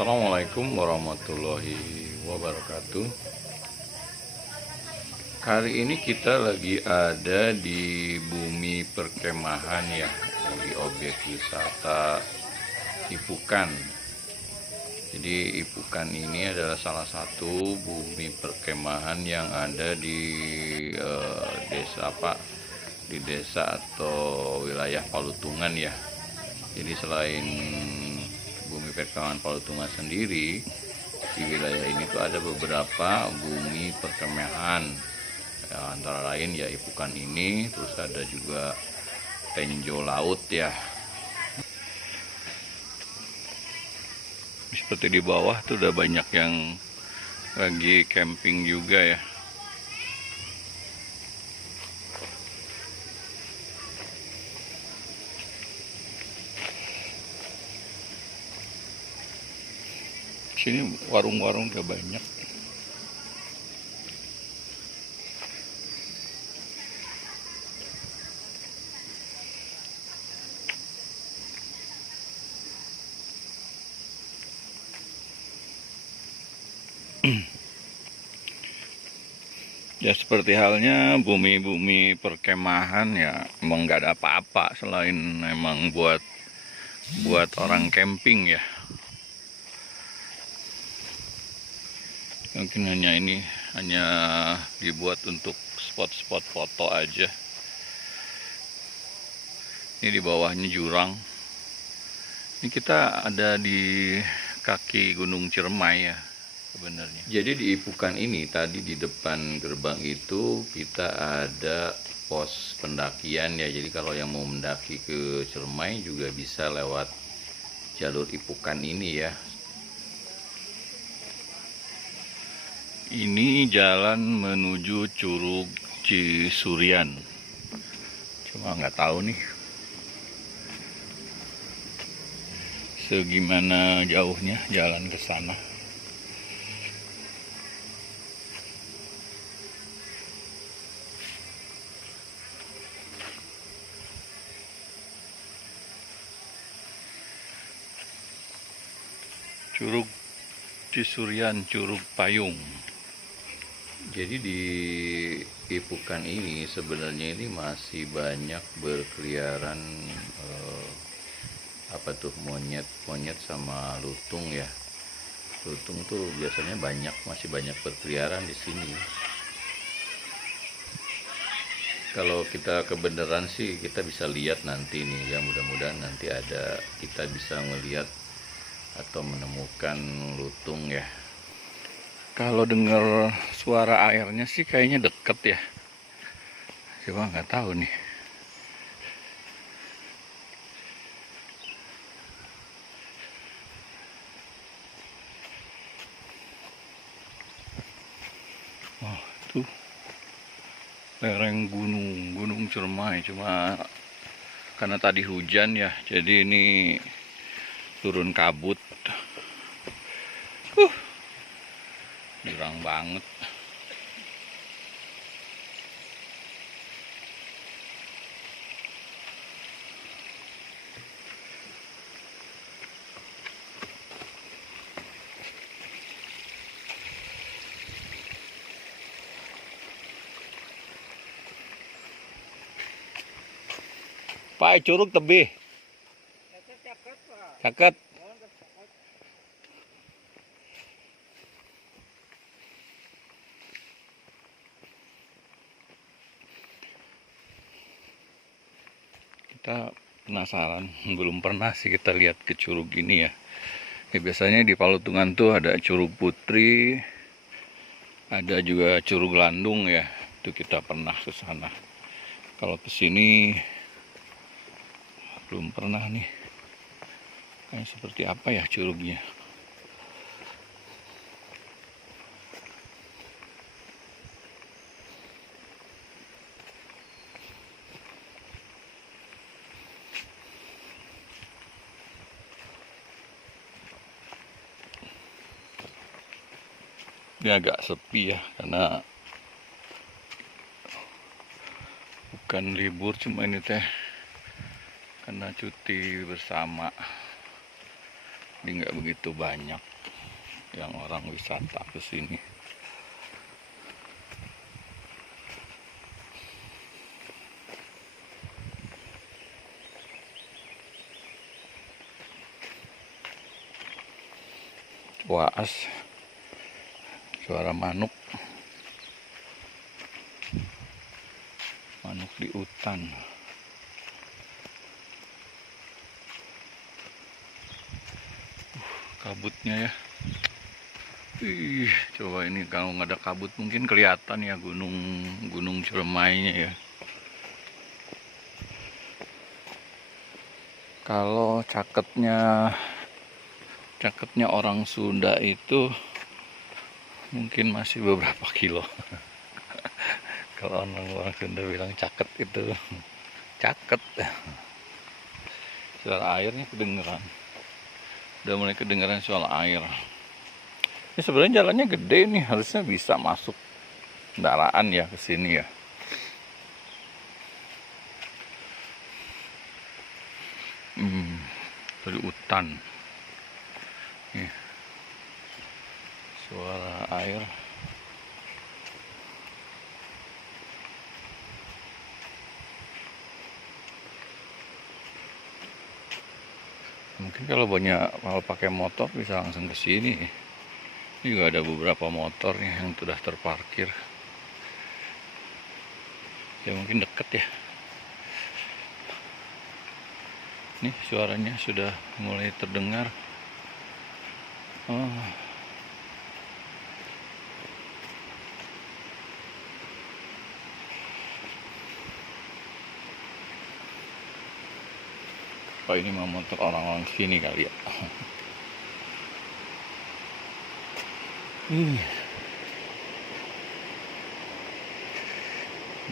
Assalamualaikum warahmatullahi wabarakatuh. Hari ini kita lagi ada di bumi perkemahan ya, di objek wisata Ipukan. Jadi Ipukan ini adalah salah satu bumi perkemahan yang ada di desa atau wilayah Palutungan ya. Jadi selain bumi perkemahan Palutungan sendiri, di wilayah ini tuh ada beberapa bumi perkemahan ya, antara lain ya Ipukan ini, terus ada juga Tenjo Laut ya. Seperti di bawah tuh udah banyak yang lagi camping juga ya. Sini warung-warung udah banyak. Ya seperti halnya bumi-bumi perkemahan ya, emang nggak ada apa-apa selain emang buat orang camping ya. Mungkin hanya dibuat untuk spot-spot foto aja. Ini di bawahnya jurang. Ini kita ada di kaki Gunung Ciremai ya sebenarnya. Jadi di Ipukan ini tadi di depan gerbang itu kita ada pos pendakian ya. Jadi kalau yang mau mendaki ke Ciremai juga bisa lewat jalur Ipukan ini ya. Ini jalan menuju Curug Cisurian. Cuma nggak tahu nih segimana jauhnya jalan ke sana. Curug Cisurian, Curug Payung. Jadi di Ipukan ini sebenarnya ini masih banyak berkeliaran monyet sama lutung ya. Lutung tuh biasanya masih banyak berkeliaran di sini. Kalau kita kebenaran sih kita bisa lihat nanti nih ya, mudah-mudahan nanti kita bisa melihat atau menemukan lutung ya. Kalau dengar suara airnya sih kayaknya deket ya. Coba nggak tahu nih. Oh, tuh lereng Gunung Ciremai. Cuma karena tadi hujan ya, jadi ini turun kabut. Jurang banget. Pak, curug tebih. Caket. Kita penasaran, belum pernah sih kita lihat ke curug ini ya. Biasanya di Palutungan tuh ada Curug Putri, ada juga Curug Landung ya. Itu kita pernah ke sana. Kalau ke sini belum pernah nih. Kayak seperti apa ya curugnya? Ini agak sepi ya, karena bukan libur, cuma ini teh karena cuti bersama. Jadi nggak begitu banyak yang orang wisata ke sini. Waas, suara manuk di hutan. Kabutnya ya. Coba ini kalau nggak ada kabut mungkin kelihatan ya gunung Ciremainya ya. Kalau caketnya orang Sunda itu mungkin masih beberapa kilo. Kalau orang Sunda bilang caket itu caket. Suara airnya kedengeran. Udah mulai kedengeran suara air. Ini sebenarnya jalannya gede nih, harusnya bisa masuk kendaraan ya ke sini ya. Dari hutan. Nih. Suara air. Mungkin kalau pakai motor bisa langsung ke sini. Ini juga ada beberapa motor yang sudah terparkir. Ya mungkin deket ya. Nih suaranya sudah mulai terdengar. Oh. Oh, ini mah motor orang-orang sini kali ya.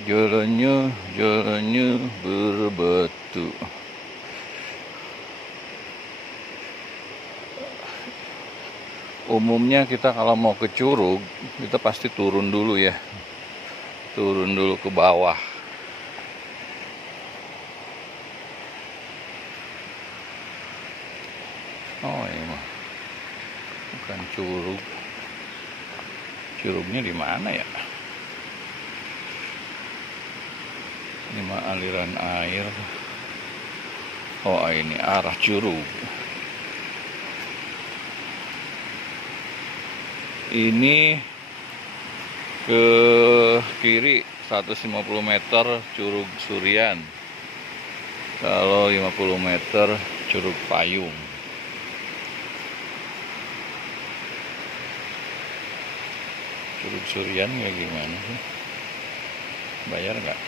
Jalannya berbatu. Umumnya kita kalau mau ke Curug, kita pasti turun dulu ya. Turun dulu ke bawah. Oh ini mah bukan Curug. Curugnya di mana ya? Ini mah aliran air. Oh ini arah Curug. Ini ke kiri 150 meter Curug Surian. Kalau 50 meter Curug Payung. Curug Surian ya gimana sih? Bayar nggak?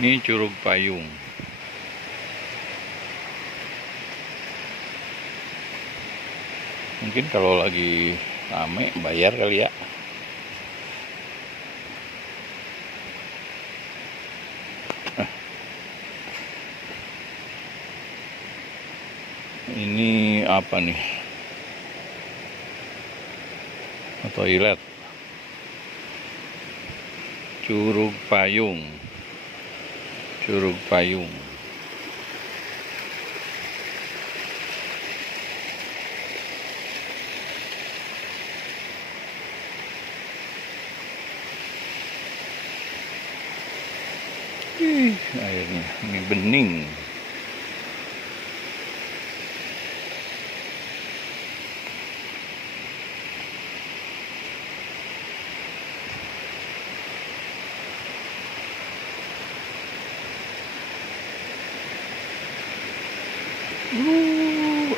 Ini Curug Payung. Mungkin kalau lagi rame bayar kali ya. Ini apa nih? Toilet. Curug Payung. Curug Payung. Airnya ini bening.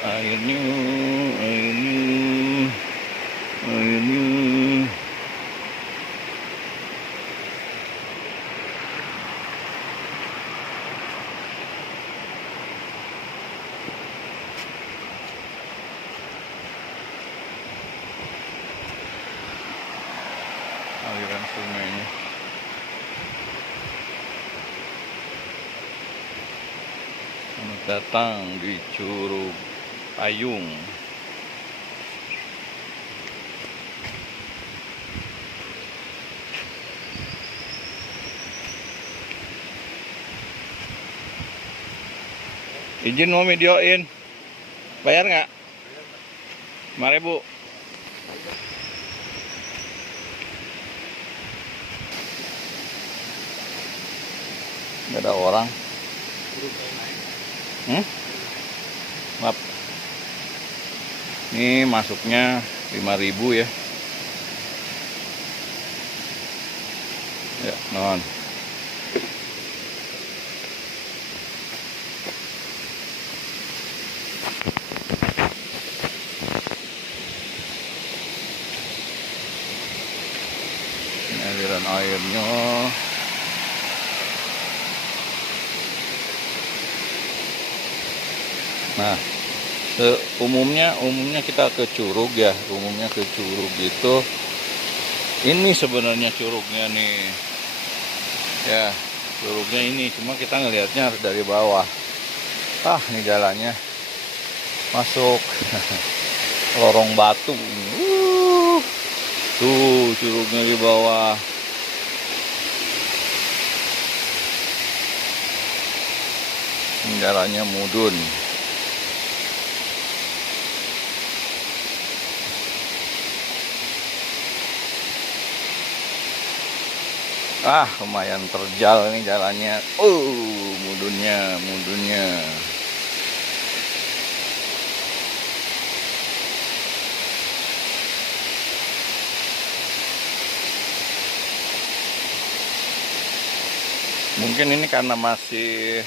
Airnya. Aliran sungainya. Selamat datang di Curug Payung. Izin mau videoin. Bayar nggak? 5.000. Nggak ada orang. Maaf. Ini masuknya 5.000 ya. Ya, non. Ini aliran airnya. Nah, umumnya kita ke curug ya. Umumnya ke curug itu. Ini sebenarnya curugnya nih. Ya, curugnya ini. Cuma kita ngelihatnya harus dari bawah. Ini jalannya masuk lorong batu. Tuh, curugnya di bawah. Ini jalannya mudun. Lumayan terjal nih jalannya. Mudunnya. Mungkin ini karena masih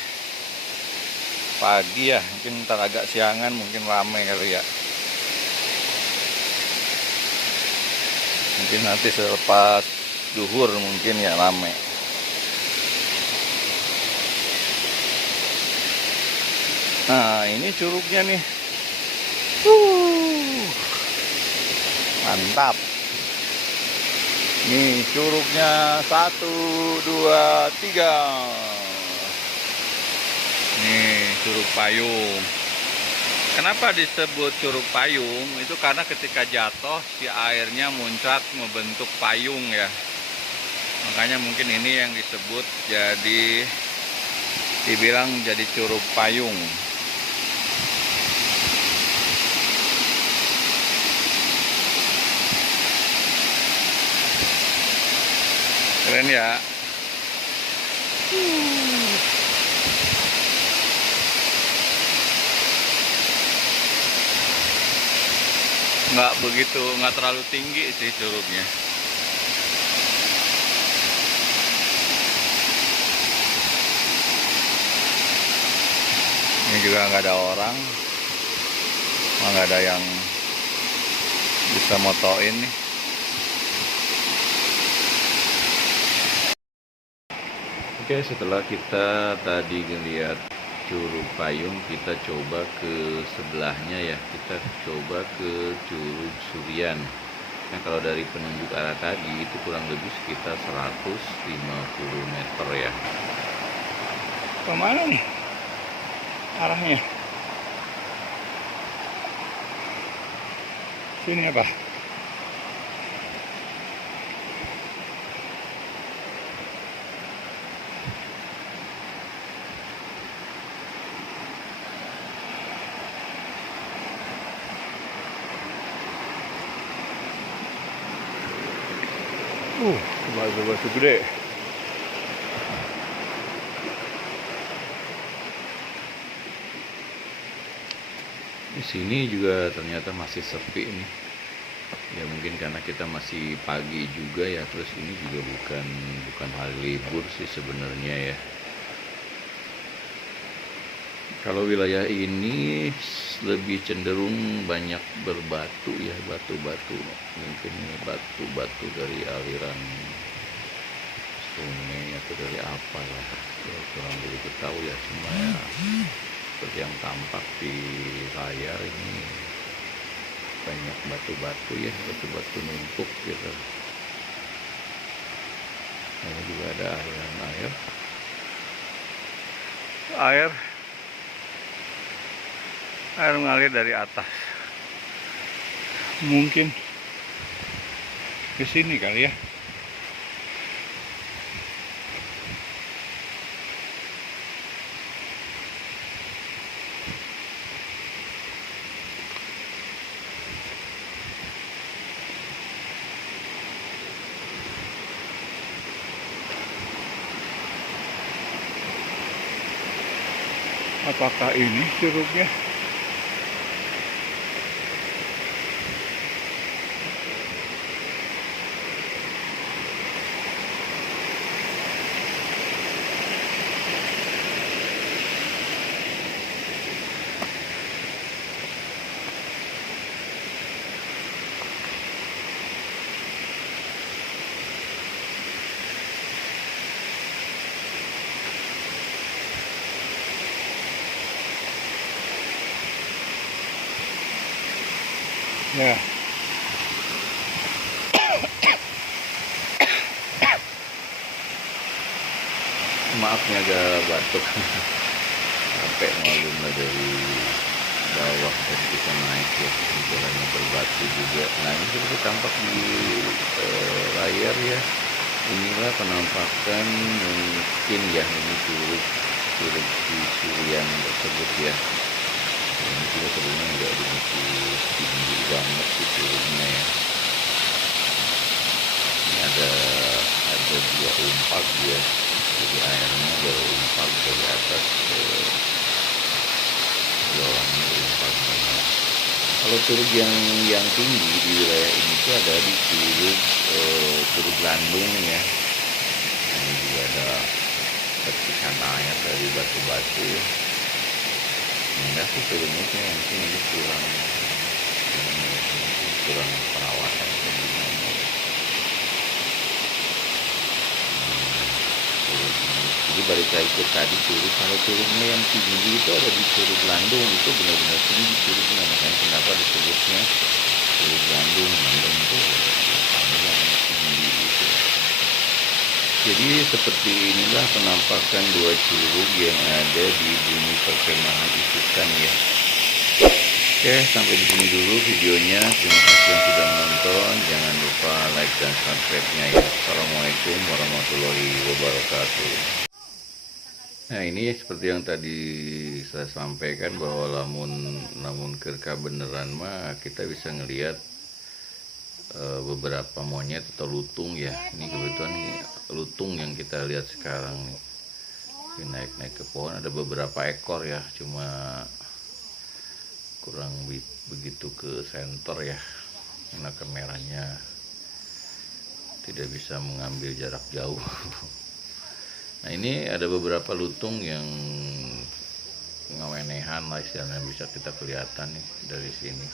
pagi ya, mungkin ntar agak siangan mungkin ramai kali ya. Mungkin nanti selepas duhur mungkin ya rame. Nah, ini curugnya nih. Mantap. Nih curugnya 1, 2, 3. Nih Curug Payung. Kenapa disebut Curug Payung? Itu karena ketika jatuh si airnya muncrat membentuk payung ya. Makanya mungkin ini yang disebut jadi dibilang jadi Curug Payung. Keren ya. Nggak terlalu tinggi sih curugnya. Ini juga nggak ada orang, nggak ada yang bisa motoin nih. Oke, setelah kita tadi ngeliat Curug Payung, kita coba ke sebelahnya ya. Kita coba ke Curug Surian. Nah, kalau dari penunjuk arah tadi itu kurang lebih sekitar 150 meter ya. Kemana nih arahnya? Sini apa? Batu gede. Di sini juga ternyata masih sepi nih. Ya mungkin karena kita masih pagi juga ya, terus ini juga bukan hari libur sih sebenarnya ya. Kalau wilayah ini lebih cenderung banyak berbatu ya, batu-batu. Mungkin batu-batu dari aliran sungai atau dari apa lah. Ya, kurang begitu tahu ya, cuma ya seperti yang tampak di layar ini banyak batu-batu ya, batu-batu numpuk gitu. Ini juga ada aliran air mengalir dari atas, mungkin ke sini kali ya. Apakah ini curugnya? Ya. Maaf nih agak batuk. Sampai malam dari bawah dan kita naik ya, jalannya berbatu juga. Nah ini seperti tampak di layar ya. Inilah penampakan mungkin ya, ini curug di Surian tersebut ya. Ini juga sebelumnya nggak begitu tinggi banget di curugnya ya. Ini ada dua umpak ya, jadi airnya berumpak dari atas ke bawahnya berumpak banget. Kalau curug yang tinggi di wilayah ini tuh ada di curug Landung ya. Ini juga ada percikan air dari batu-batu ya. Enggak sih sebenarnya mungkin ini kurang perawatan atau gimana ya. Jadi balik lagi ke tadi curug, kalau curugnya yang tinggi itu ada di Curug Landung, itu benar-benar tinggi curugnya, makanya kenapa disebutnya Curug Landung. Landung itu panjang tinggi gitu. Jadi seperti inilah penampakan dua curug yang ada di bumi perkemahan Isukan ya. Oke, sampai di sini dulu videonya. Terima kasih yang sudah menonton. Jangan lupa like dan subscribe-nya ya. Assalamualaikum warahmatullahi wabarakatuh. Nah ini seperti yang tadi saya sampaikan bahwa namun kerka beneran mah kita bisa ngelihat beberapa monyet atau lutung ya. Ini kebetulan lutung yang kita lihat sekarang nih. Naik-naik ke pohon ada beberapa ekor ya, cuma kurang begitu ke center ya, karena kameranya tidak bisa mengambil jarak jauh. Nah ini ada beberapa lutung yang ngawenehan lah istilahnya, bisa kita kelihatan nih dari sini.